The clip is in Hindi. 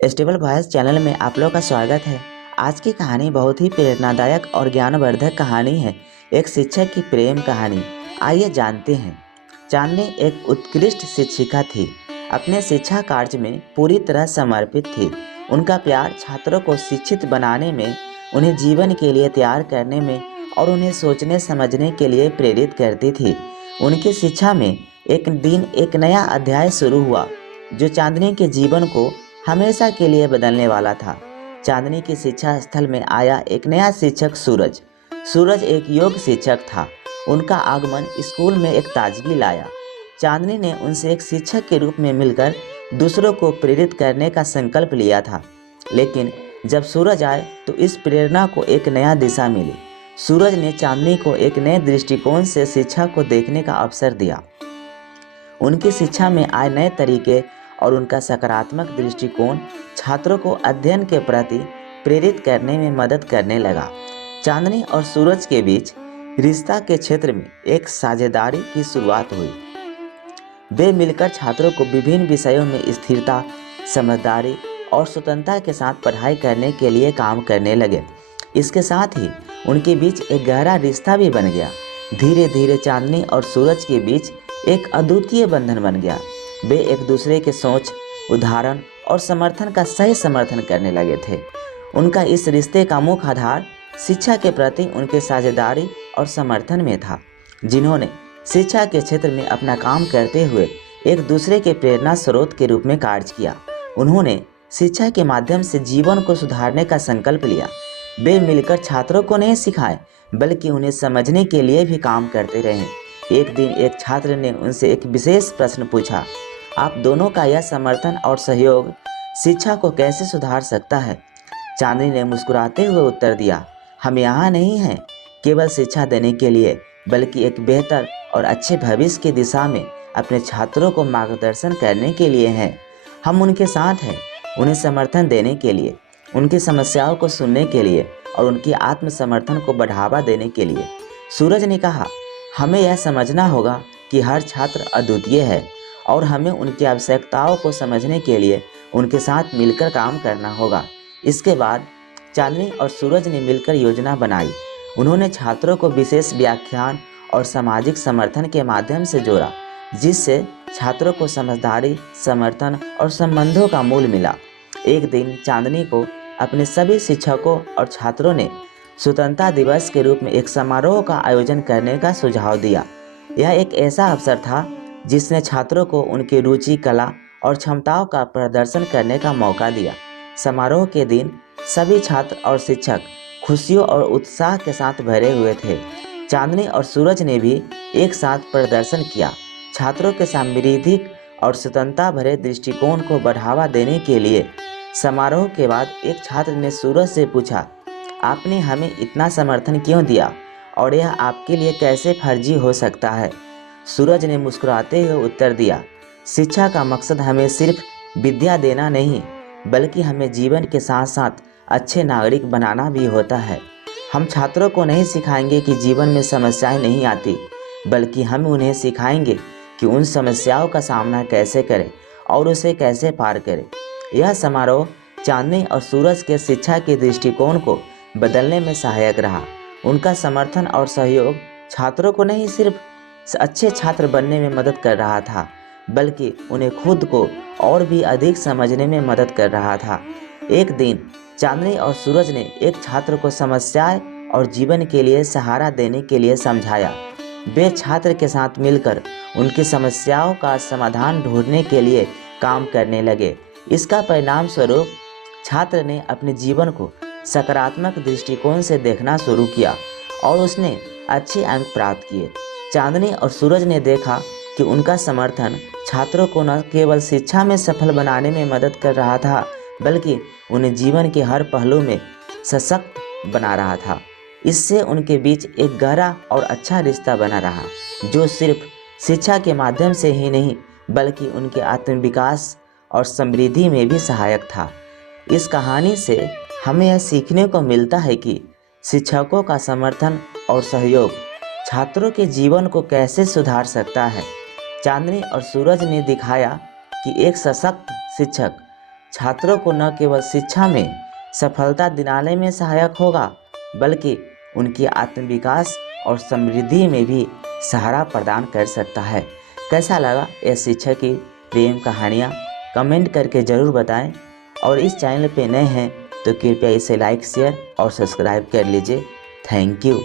स्टेबल वॉयस चैनल में आप लोग का स्वागत है। आज की कहानी बहुत ही प्रेरणादायक और ज्ञानवर्धक कहानी है। एक शिक्षक की प्रेम कहानी। आइए जानते हैं। चांदनी एक उत्कृष्ट शिक्षिका थी। अपने शिक्षा कार्य में पूरी तरह समर्पित थी। उनका प्यार छात्रों को शिक्षित बनाने में, उन्हें जीवन के लिए तैयार करने में और उन्हें सोचने समझने के लिए प्रेरित करती थी। उनकी शिक्षा में एक दिन एक नया अध्याय शुरू हुआ जो चांदनी के जीवन को हमेशा के लिए बदलने वाला था। चांदनी की शिक्षा स्थल में आया एक नया शिक्षक सूरज। सूरज एक योग शिक्षक था। उनका आगमन स्कूल में एक ताजगी लाया। चांदनी ने उनसे एक शिक्षक के रूप में मिलकर दूसरों को प्रेरित करने का संकल्प लिया था। लेकिन जब सूरज आए तो इस प्रेरणा को एक नया दिशा मिली। सूरज ने चांदनी को एक नए दृष्टिकोण से शिक्षा को देखने का अवसर दिया। उनकी शिक्षा में आए नए तरीके और उनका सकारात्मक दृष्टिकोण छात्रों को अध्ययन के प्रति प्रेरित करने में मदद करने लगा। चांदनी और सूरज के बीच रिश्ता के क्षेत्र में एक साझेदारी की शुरुआत हुई। वे मिलकर छात्रों को विभिन्न विषयों में स्थिरता, समझदारी और स्वतंत्रता के साथ पढ़ाई करने के लिए काम करने लगे। इसके साथ ही उनके बीच एक गहरा रिश्ता भी बन गया। धीरे धीरे चांदनी और सूरज के बीच एक अद्वितीय बंधन बन गया। वे एक दूसरे के सोच, उदाहरण और समर्थन का सही समर्थन करने लगे थे। उनका इस रिश्ते का मुख्य आधार शिक्षा के प्रति उनके साझेदारी और समर्थन में था। जिन्होंने शिक्षा के क्षेत्र में अपना काम करते हुए एक दूसरे के प्रेरणा स्रोत के रूप में कार्य किया। उन्होंने शिक्षा के माध्यम से जीवन को सुधारने का संकल्प लिया। वे मिलकर छात्रों को नहीं सिखाए बल्कि उन्हें समझने के लिए भी काम करते रहे। एक दिन एक छात्र ने उनसे एक विशेष प्रश्न पूछा, आप दोनों का यह समर्थन और सहयोग शिक्षा को कैसे सुधार सकता है? चांदनी ने मुस्कुराते हुए उत्तर दिया, हम यहाँ नहीं हैं केवल शिक्षा देने के लिए, बल्कि एक बेहतर और अच्छे भविष्य की दिशा में अपने छात्रों को मार्गदर्शन करने के लिए हैं। हम उनके साथ हैं, उन्हें समर्थन देने के लिए, उनकी समस्याओं को सुनने के लिए और उनकी आत्मसमर्थन को बढ़ावा देने के लिए। सूरज ने कहा, हमें यह समझना होगा कि हर छात्र अद्वितीय है और हमें उनकी आवश्यकताओं को समझने के लिए उनके साथ मिलकर काम करना होगा। इसके बाद चांदनी और सूरज ने मिलकर योजना बनाई। उन्होंने छात्रों को विशेष व्याख्यान और सामाजिक समर्थन के माध्यम से जोड़ा, जिससे छात्रों को समझदारी, समर्थन और संबंधों का मूल मिला। एक दिन चांदनी को अपने सभी शिक्षकों और छात्रों ने स्वतंत्रता दिवस के रूप में एक समारोह का आयोजन करने का सुझाव दिया। यह एक ऐसा अवसर था जिसने छात्रों को उनकी रुचि, कला और क्षमताओं का प्रदर्शन करने का मौका दिया। समारोह के दिन सभी छात्र और शिक्षक खुशियों और उत्साह के साथ भरे हुए थे। चांदनी और सूरज ने भी एक साथ प्रदर्शन किया। छात्रों के समृद्धिक और स्वतंत्रता भरे दृष्टिकोण को बढ़ावा देने के लिए समारोह के बाद एक छात्र ने सूरज से पूछा, आपने हमें इतना समर्थन क्यों दिया और यह आपके लिए कैसे फर्जी हो सकता है? सूरज ने मुस्कुराते हुए उत्तर दिया, शिक्षा का मकसद हमें सिर्फ विद्या देना नहीं, बल्कि हमें जीवन के साथ साथ अच्छे नागरिक बनाना भी होता है। हम छात्रों को नहीं सिखाएंगे कि जीवन में समस्याएं नहीं आती, बल्कि हम उन्हें सिखाएंगे कि उन समस्याओं का सामना कैसे करें और उसे कैसे पार करें। यह समारोह चांदनी और सूरज के शिक्षा के दृष्टिकोण को बदलने में सहायक रहा। उनका समर्थन और सहयोग छात्रों को नहीं सिर्फ अच्छे छात्र बनने में मदद कर रहा था, बल्कि उन्हें खुद को और भी अधिक समझने में मदद कर रहा था। एक दिन चांदनी और सूरज ने एक छात्र को समस्याएं और जीवन के लिए सहारा देने के लिए समझाया। वे छात्र के साथ मिलकर उनकी समस्याओं का समाधान ढूंढने के लिए काम करने लगे। इसका परिणाम स्वरूप छात्र ने अपने जीवन को सकारात्मक दृष्टिकोण से देखना शुरू किया और उसने अच्छे अंक प्राप्त किए। चांदनी और सूरज ने देखा कि उनका समर्थन छात्रों को न केवल शिक्षा में सफल बनाने में मदद कर रहा था, बल्कि उन्हें जीवन के हर पहलू में सशक्त बना रहा था। इससे उनके बीच एक गहरा और अच्छा रिश्ता बना रहा, जो सिर्फ शिक्षा के माध्यम से ही नहीं, बल्कि उनके आत्मविकास और समृद्धि में भी सहायक था। इस कहानी से हमें यह सीखने को मिलता है कि शिक्षकों का समर्थन और सहयोग छात्रों के जीवन को कैसे सुधार सकता है। चांदनी और सूरज ने दिखाया कि एक सशक्त शिक्षक छात्रों को न केवल शिक्षा में सफलता दिलाने में सहायक होगा, बल्कि उनकी आत्मविकास और समृद्धि में भी सहारा प्रदान कर सकता है। कैसा लगा यह शिक्षक की प्रेम कहानियाँ? कमेंट करके ज़रूर बताएं, और इस चैनल पे नए हैं तो कृपया इसे लाइक, शेयर और सब्सक्राइब कर लीजिए। Thank you.